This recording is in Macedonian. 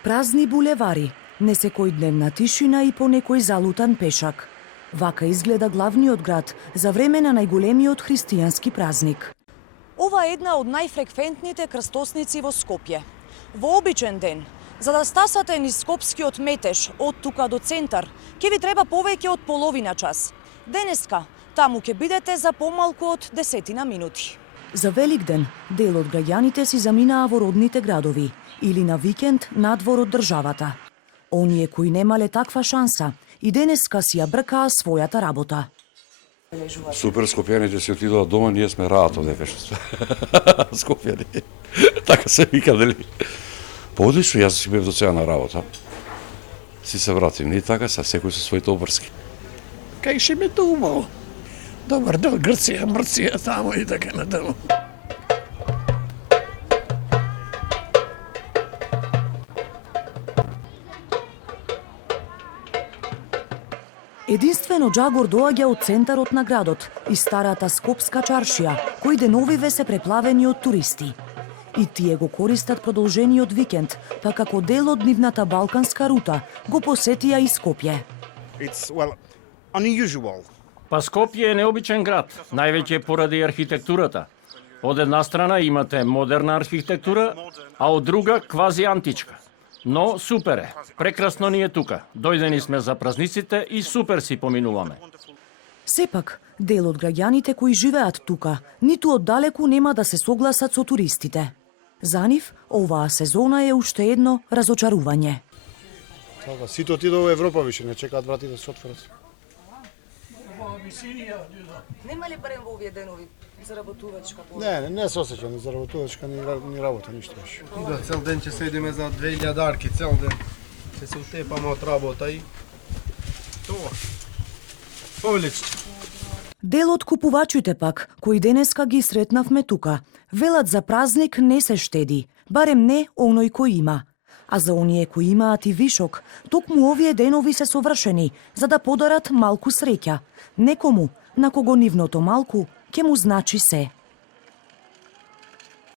Празни булевари, несекојдневна тишина и понекој залутан пешак. Вака изгледа главниот град за време на најголемиот христијански празник. Ова е една од најфреквентните крстосници во Скопје. Во обичен ден, за да стасате низ скопскиот метеж од тука до центар, ќе ви треба повеќе од половина час. Денеска, таму ќе бидете за помалку од 10 минути. За Великден, дел од граѓаните си заминаа во родните градови или на викенд надвор од државата. Оние кои немале таква шанса и денеска си ја бркаа својата работа. Супер, скопјаните си отидоа дома, ние сме раат одека што скопјани. Така се вика, дали? Одлично, јас си бев до сега на работа. Си се вратим, не така са, секој со своите обврски. Кај ше ме думал. Добар дел, Грција, Мрција, тамо и така надаму. Единствено џагор доаѓа од центарот на градот и старата скопска чаршија, кои деновиве се преплавени од туристи. И тие го користат продолжениот викенд, па како дел од нивната балканска рута го посетија и Скопје. Па Скопје е необичен град, највеќе поради архитектурата. Од една страна имате модерна архитектура, а од друга квази античка. Но супер е, прекрасно ни е тука. Дојдени сме за празниците и супер си поминуваме. Сепак, дел од граѓаните кои живеат тука, ниту оддалеку нема да се согласат со туристите. За нив, оваа сезона е уште едно разочарување. Така, сите отидоа во Европа више, не чекаат вратите да се отворат. Нема ли барем во овие денови заработувачка? Не се осеќа ни заработувачка, ни работа, ништо беше. Да, цел ден ќе седиме за 2000 арки, цел ден. Ќе се утепаме од работа и тоа. Повлече. Дел од купувачите пак, кои денеска ги сретнавме тука, велат за празник не се штеди, барем не оној кој има. А за оние кои имаат и вишок, токму овие денови се совршени, за да подарат малку среќа. Некому, на кого нивното малку, ќе му значи се.